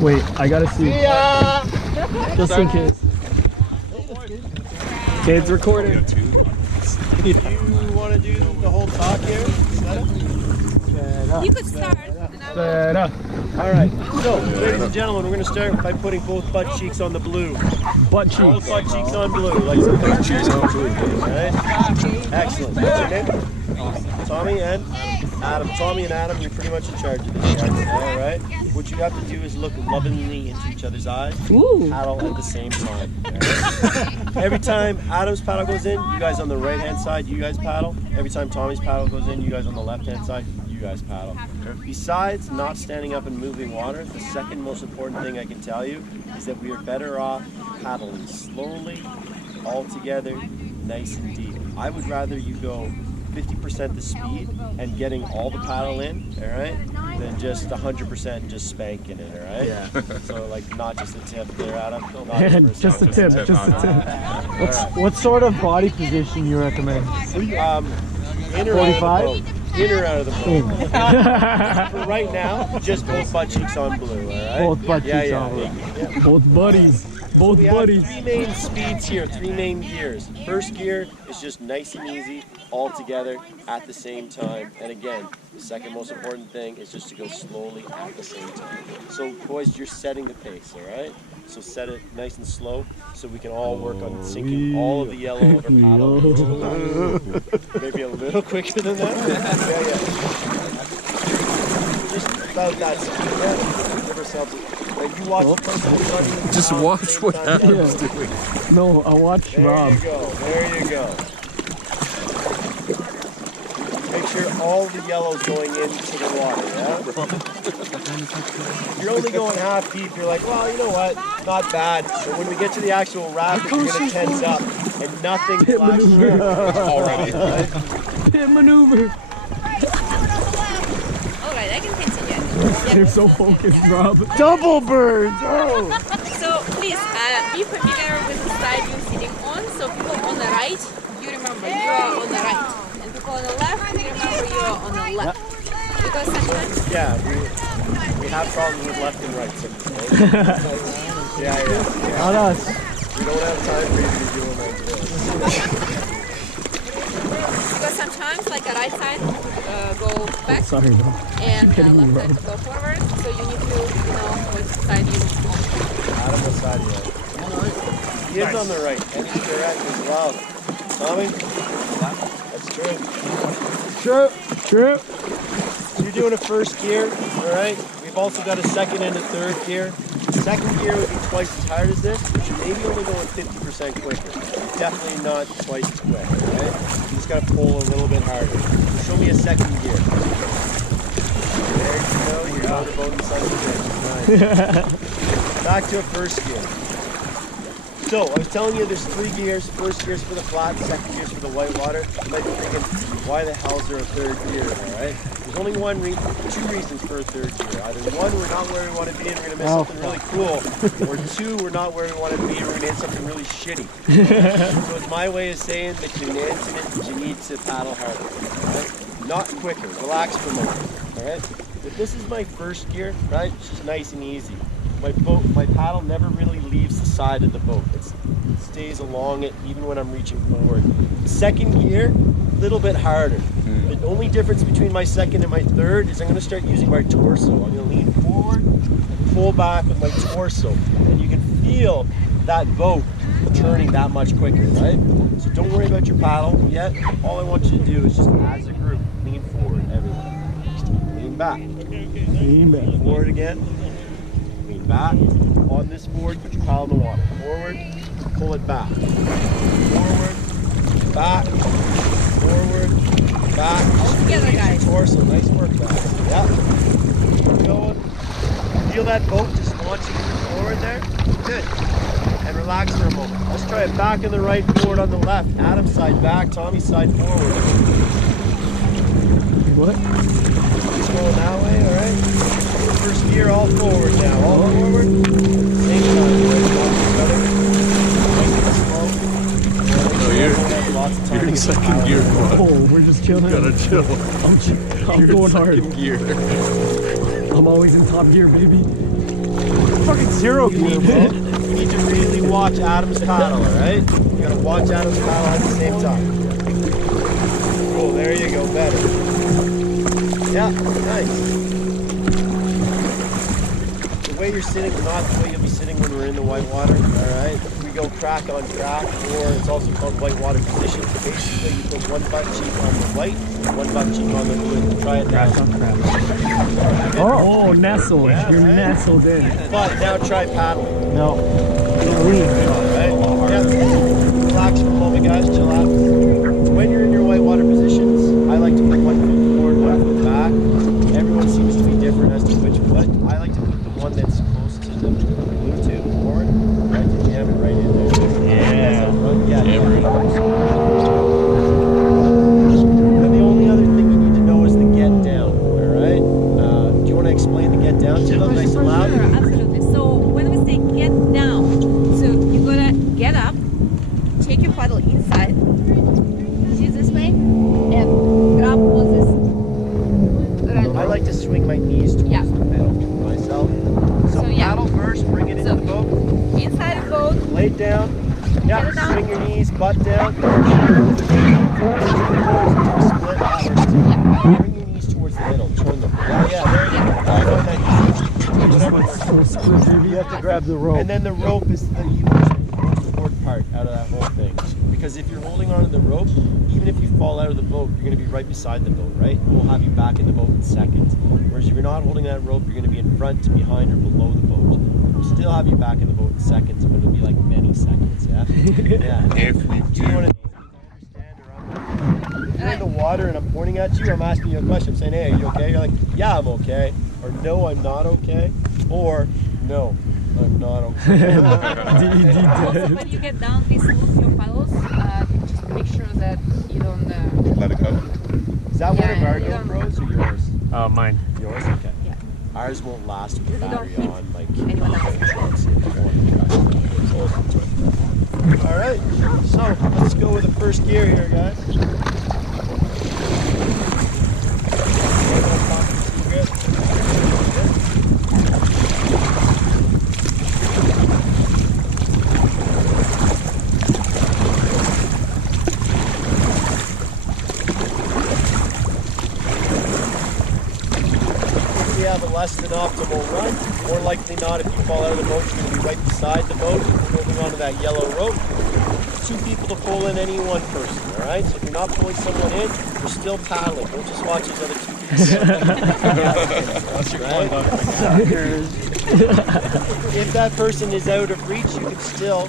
Wait, I gotta see. Just in case. Okay, it's recording. Do you want to do the whole talk here? You could start. All right. So, ladies and gentlemen, we're going to start by putting both butt cheeks on the blue. Butt cheeks. Both butt cheeks on blue. Like some butt cheeks on blue. All right. Excellent. Okay. Tommy and Adam. Tommy and Adam, you're pretty much in charge of this. All right. What you have to do is look lovingly into each other's eyes. Ooh. Paddle at the same time. Right? Every time Adam's paddle goes in, you guys on the right hand side, you guys paddle. Every time Tommy's paddle goes in, you guys on the left hand side, you guys paddle. Besides not standing up and moving water, the second most important thing I can tell you is that we are better off paddling slowly, all together, nice and deep. I would rather you go 50% the speed and getting all the paddle in, all right, than just 100% just spanking it, all right? Yeah. So like not just a tip there, Adam. Just a tip, just a tip. What sort of body position you recommend? In or 45? In or out of the boat. For right now, just both butt cheeks on blue, all right? Both butt cheeks on blue. Yeah. Both buddies. Both we buddies. have 3 main speeds here, 3 main gears. First gear is just nice and easy, all together at the same time. And again, the second most important thing is just to go slowly at the same time. So boys, you're setting the pace, all right? So set it nice and slow so we can all work on sinking all of the yellow of our paddle into the water. Maybe a little quicker than that? Yeah. Just about that simple. Give ourselves you watch the person who's running. Just watch what Adam's doing. No, I watch Rob. There you go. Make sure all the yellow's going into the water, yeah? You're only going half deep, you're like, well, you know what, not bad. But when we get to the actual rapid, you're going to tense up and nothing flashes Already. Pit maneuver. Alright, I can continue. They're so focused, Rob. Double birds! Oh! So please be familiar with the side you're sitting on. So people on the right, you remember you are on the right. And people on the left, you remember you are on the left. Because sometimes... Yeah, we have problems with left and right sometimes. Yeah. Not us. We don't have time for you to be doing that today. Because sometimes, like the right side go back Sorry, and left side to go forward. So you need to know which side you on. Adam, what side are you on? He is on the right, and he's correct as well. Tommy? That's true. True. So you're doing a first gear, all right? We've also got a second and a third gear. Second gear would be twice as hard as this, but you're maybe only going 50% quicker. Definitely not twice as quick, all right? You just got to pull a little bit harder. Show me a second gear. There you go, you're motorboating son of a bitch. Nice. Back to a first gear. So, I was telling you there's 3 gears. First gear's for the flat, second gear's for the whitewater. You might be thinking, why the hell is there a third gear, alright? There's only 2 reasons for a third gear. Either 1, we're not where we want to be and we're going to miss something really cool, or 2, we're not where we want to be and we're going to hit something really shitty. So it's my way of saying that you need you need to paddle harder, alright? Not quicker, relax for a moment, alright? If this is my first gear, right, it's just nice and easy. My paddle never really leaves the side of the boat. It stays along it even when I'm reaching forward. Second gear, a little bit harder. The only difference between my second and my third is I'm going to start using my torso. I'm going to lean forward and pull back with my torso. And you can feel that boat turning that much quicker, right? So don't worry about your paddle yet. All I want you to do is just as a group, lean forward, everyone. Lean back. Lean back. Forward again. Back. On this board, put your paddle in the water. Forward, pull it back. Forward, back, forward, back. All together, guys. Torso, nice work, guys. Yeah. Keep going. Feel that boat just launching forward there? Good. And relax for a moment. Let's try it back in the right, forward on the left. Adam's side back, Tommy's side forward. What? Just going that way, alright? First gear, all forward now. All forward. Same time. No, you're in second gear. Oh, we're just chilling. You gotta chill. I'm going hard. Second gear. I'm always in top gear, baby. fucking zero gear, bro. You need to really watch Adam's paddle, alright? You gotta watch Adam's paddle at the same time. Oh, there you go, better. Yeah, nice. The way you're sitting is not the way you'll be sitting when we're in the whitewater, alright? We go crack on crack, or it's also called whitewater position. Basically, you put one butt cheek on the white, one butt cheek on the blue. Try it now. Oh, nestled. Yeah, You're right? nestled in. But now try paddling. No. Lean. Alright? Yeah. Relax for a moment, guys. Chill out. When you're in your whitewater positions, I like to put one foot forward, one foot back. Everyone seems to be different as to which foot. I like to put the one that's close to the blue tube forward. I like to jam it right in there. Yeah. And the only other thing you need to know is the get down. Alright? Do you want to explain the get down to them nice and loud? Sure, absolutely. So when we say get down, so you gotta get up, take your paddle inside, see this way, and grab on this. I like to swing my knees towards Yeah. the middle myself. So yeah. paddle first, bring it into the boat. Inside the boat, Lay it down. Yeah, Get it down. swing your knees, butt down. Split outwards. Bring your knees towards the middle. Turn them. Yeah, there you go. I know that whatever. You have to grab the rope. And then the rope is the most important part out of that whole thing. Because if you're holding on to the rope, even if you fall out of the boat, you're going to be right beside the boat, right? We'll have you back in the boat in seconds. Whereas if you're not holding that rope, you're going to be in front, behind, or below the boat. We'll still have you back in the boat in seconds, but it'll be like many seconds, yeah? Yeah. If we Do you do. want to understand or if you're in the water and I'm pointing at you, I'm asking you a question. I'm saying, hey, are you okay? You're like, yeah, I'm okay. Or no, I'm not okay. Or no, I'm not okay. also when you get down, please move your paddles. Just make sure that you don't. Let it go. Is that one of Yeah, our you don't- GoPros or yours? Mine. Yours? Okay. Yeah. Ours won't last with the You don't battery hit on like anyone else. Alright, so let's go with the first gear here, guys. We have a less than optimal run. More likely not, if you fall out of the boat, you're going to be right beside the boat, holding onto that yellow rope. 2 people to pull in any one person, all right? So if you're not pulling someone in, you're still paddling. Don't just watch these other 2 people. Right? If that person is out of reach, you can still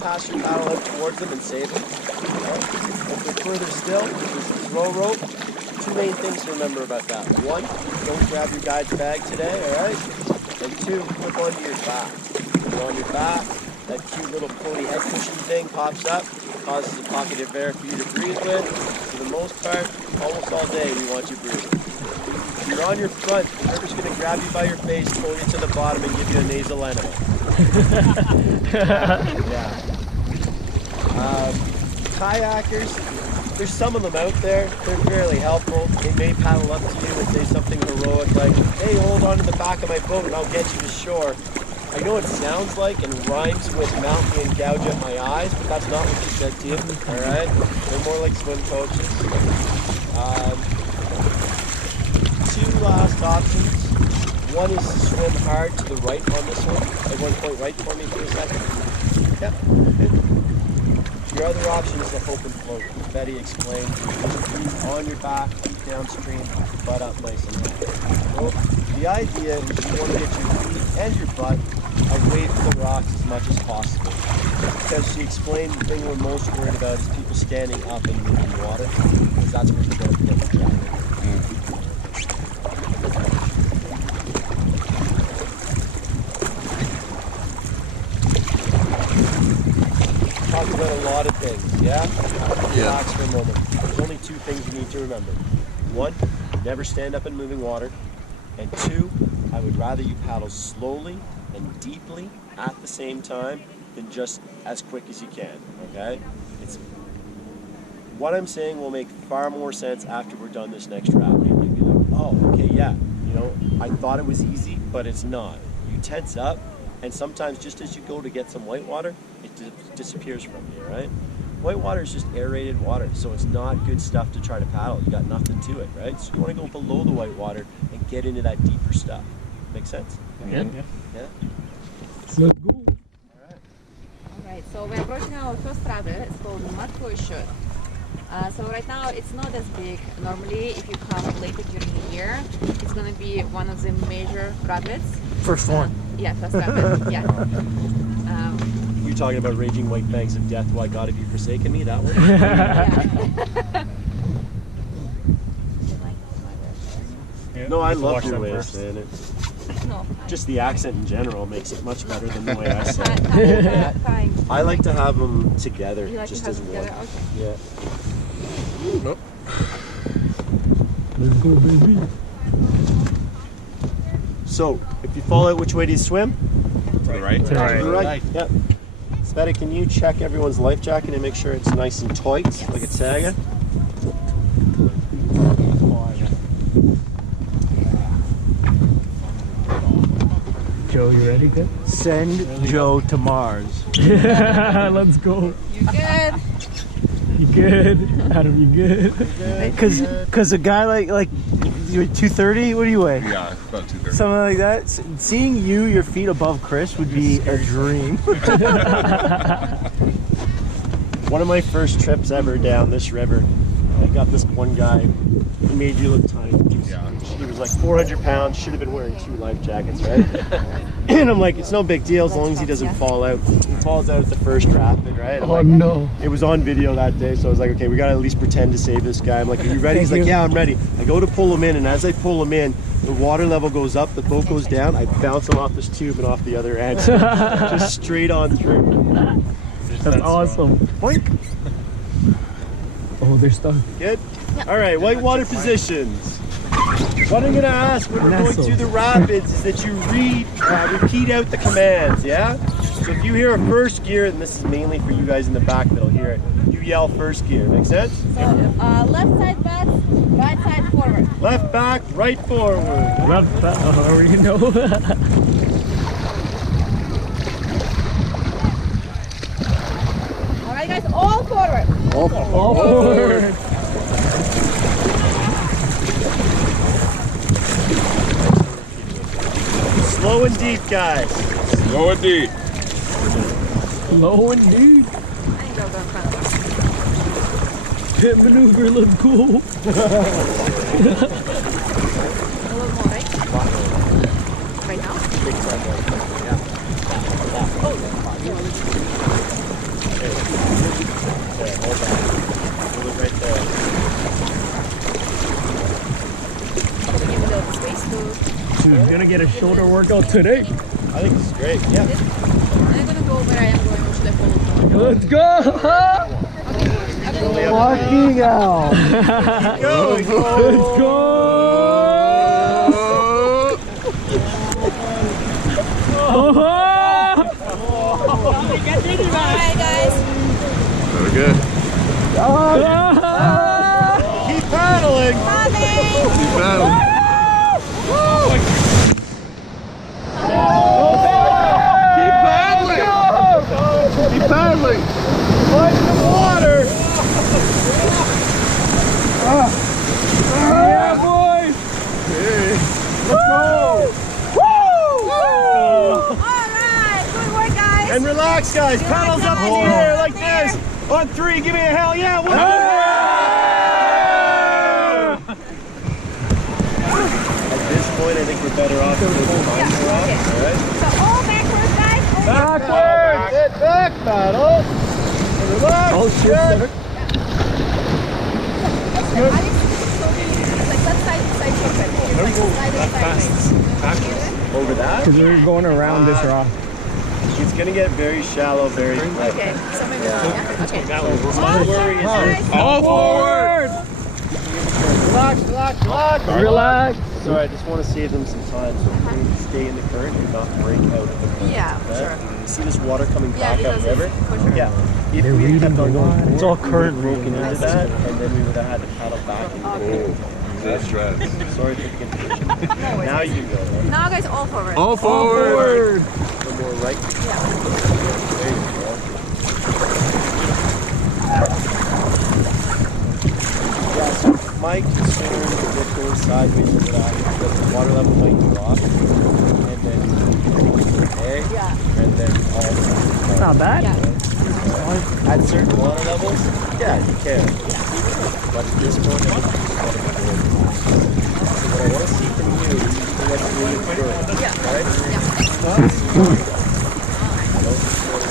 pass your paddle out towards them and save them. Right? If they're further still, throw rope. 2 main things to remember about that. 1, don't grab your guide's bag today, alright? And 2, flip onto your back. You're on your back, that cute little floaty head cushion thing pops up, causes a pocket of air for you to breathe with. For the most part, almost all day, we want you breathing. If you're on your front, they're just going to grab you by your face, pull you to the bottom, and give you a nasal enema. Yeah. Kayakers, there's some of them out there. They're fairly helpful. They may paddle up to you and say something heroic like, hey, hold on to the back of my boat and I'll get you to shore. I know it sounds like and rhymes with mount me and gouge out my eyes, but that's not what they said to you, alright? They're more like swim coaches. 2 last options. One is to swim hard to the right on this one. Everyone point right for me for a second. Yep. Good. Your other option is to hope and float. As Betty explained, just on your back, feet downstream, butt up nice and high. So the idea is you want to get your feet and your butt away from the rocks as much as possible. Because she explained the thing we're most worried about is people standing up and moving water, because that's where the boat gets jammed. Talked about a lot of things, yeah? Relax for a moment. There's only 2 things you need to remember. 1, never stand up in moving water. And 2, I would rather you paddle slowly and deeply at the same time than just as quick as you can, okay? What I'm saying will make far more sense after we're done this next round. You'll be like, oh, okay, yeah, you know, I thought it was easy, but it's not. You tense up, And sometimes just as you go to get some white water, it disappears from you, right? White water is just aerated water, so it's not good stuff to try to paddle. You got nothing to it, right? So you want to go below the white water and get into that deeper stuff. Make sense? Yeah. Yeah? Let's go. Alright, so we're approaching our first rabbit. It's called mudboy shirt. So right now it's not as big. Normally, if you come later during the year, it's gonna be one of the major rabbits. First one. Yeah, first rabbit. Yeah. You're talking about Raging White Fangs of Death, Why God Have You Forsaken Me? That one? Yeah. No, I love your ways, man. No. Just the accent in general makes it much better than the way I say it. Fine. I like to have them together, You like just to as have one. together? Okay. Yeah. Nope. Let's go, baby. So, if you fall out, which way do you swim? To the right. To the right. To the right. Yep. Sveta, can you check everyone's life jacket and make sure it's nice and tight, like a Saga? Joe, you ready? Good. Send Joe to Mars. Let's go. You good? You good? Adam, you good? Cause a guy like you're 230. What do you weigh? Yeah, about 2:30. Something like that. Seeing you, your feet above Chris, would be a dream. One of my first trips ever down this river, I got this one guy, he made you look tiny. He was like 400 pounds, should have been wearing 2 life jackets, right? And I'm like, it's no big deal as long as he doesn't fall out. He falls out at the first rapid, right? I'm Oh like, no. it was on video that day, so I was like, okay, we gotta at least pretend to save this guy. I'm like, are you ready? He's like, yeah, I'm ready. I go to pull him in, and as I pull him in, the water level goes up, the boat goes down, I bounce him off this tube and off the other end. Just straight on through. That's awesome. Boink. Oh, they're stuck. Good? All right, whitewater positions. What I'm gonna ask when we're going Nestle. through the rapids is that you repeat out the commands, yeah? So if you hear a first gear, and this is mainly for you guys in the back that'll hear it, you yell first gear, make sense? So left side back, right side forward. Left back, right forward. Left back. Oh, you know. Alright guys, all forward. All forward. Slow and deep, guys. Slow and deep. Low and deep. I ain't gonna go in front of us. Pit maneuver looked cool. A little more, right? Right now? Hold it right there. So we give a little space to... Dude's gonna get a shoulder workout today. I think this is great, yeah. I'm gonna go where I am going, or should I follow? Let's go! Fucking hell. Go, Let's go! Alright guys. Very good. Keep paddling. Keep paddling. Keep paddling. Keep paddling. Find some water. Yeah, boys! Let's go. Alright, good work guys. And relax, guys. Paddles up in the air like this. On 3, give me a hell yeah. 1, At this point, I think we're better off to move the Yeah, minds off. okay. All right. So all backwards guys. All Backwards. Hit back paddle. Relax. Oh shit, Good. sir. Alex, like left side to side forward. Like sideways. Over that. Because we're going around this rock. It's gonna get very shallow very quick. Okay, so maybe yeah. Okay. My worry is Guys. All forward. relax, relax, relax. Relax. Sorry, I just want to save them some time so we can stay in the current and not break out of the current. Yeah, for sure. You see this water coming Yeah, back it up does, river? for sure. Yeah. If They're we had reading kept the on going water. forward, It's all we would current have broken reading. into that, and then we would have had to paddle back. And That's right. sorry for the confusion. Now you can go. Right? Now guys, all forward. All forward. One more right. Yeah. There you go. Yeah, so my concern with going sideways over that is that the water level might drop, and then okay, Yeah. and then all. Not bad. Yeah. At certain water levels, yeah, you can. But at this point, I think you just gotta be good. So what I want to see from you is you have to do it first, Yeah. right? Yeah. I don't just want to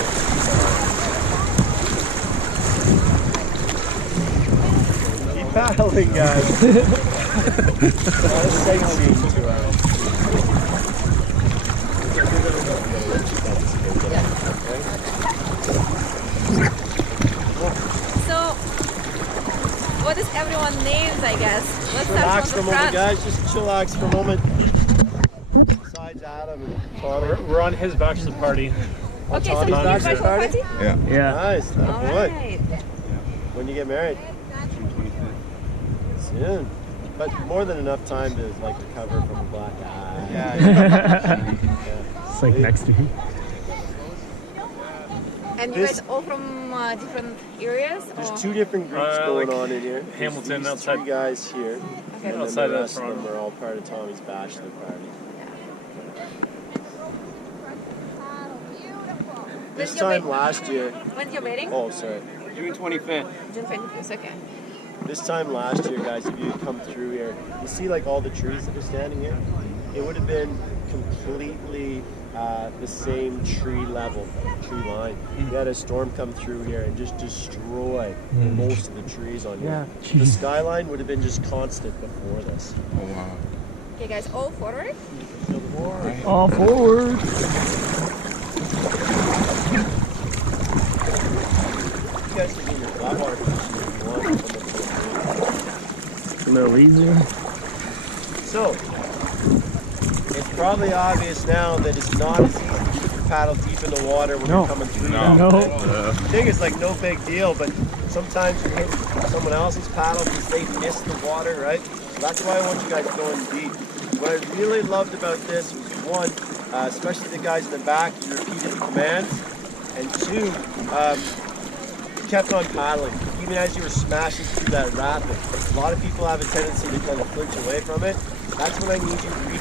keep paddling, guys. It's not a sightseeing tour. So, what is everyone's names, I guess? Let's start Relax for a from the moment, front. guys. Just chillax for a moment. Besides Adam and Connor. We're on his bachelor party. Okay, so Tommy's you bachelor bachelor party? party? Yeah. Yeah. Nice. All Boy. right. When you get married? Soon. But more than enough time to like recover from a black eye. Yeah. It's like next to me. And you This- guys all from different areas? There's or? two different groups going like on in here. There's Hamilton these outside- three guys here. Okay. And then Outside the of rest of them Toronto. are all part of Tommy's bachelor party. This When's your time wedding? last year. When's your wedding? Oh, sorry. June 25th. June 25th, okay. This time last year, guys, if you had come through here, you see like all the trees that are standing here? It would have been completely the same tree level, tree line. We had a storm come through here and just destroy most of the trees on here. Yeah. The skyline would have been just constant before this. Oh, wow. Okay, guys, all forward. All forward. You guys can be in your flat water position if you want. A little easier. So, it's probably obvious now that it's not as easy to paddle deep in the water when No. you're coming through. No. that. No. The thing is like no big deal, but sometimes you hit someone else's paddle because they miss the water, right? So that's why I want you guys going deep. What I really loved about this was one, especially the guys in the back, you repeated the commands, and two, you kept on paddling, even as you were smashing through that rapid. A lot of people have a tendency to kind of flinch away from it. That's when I need you to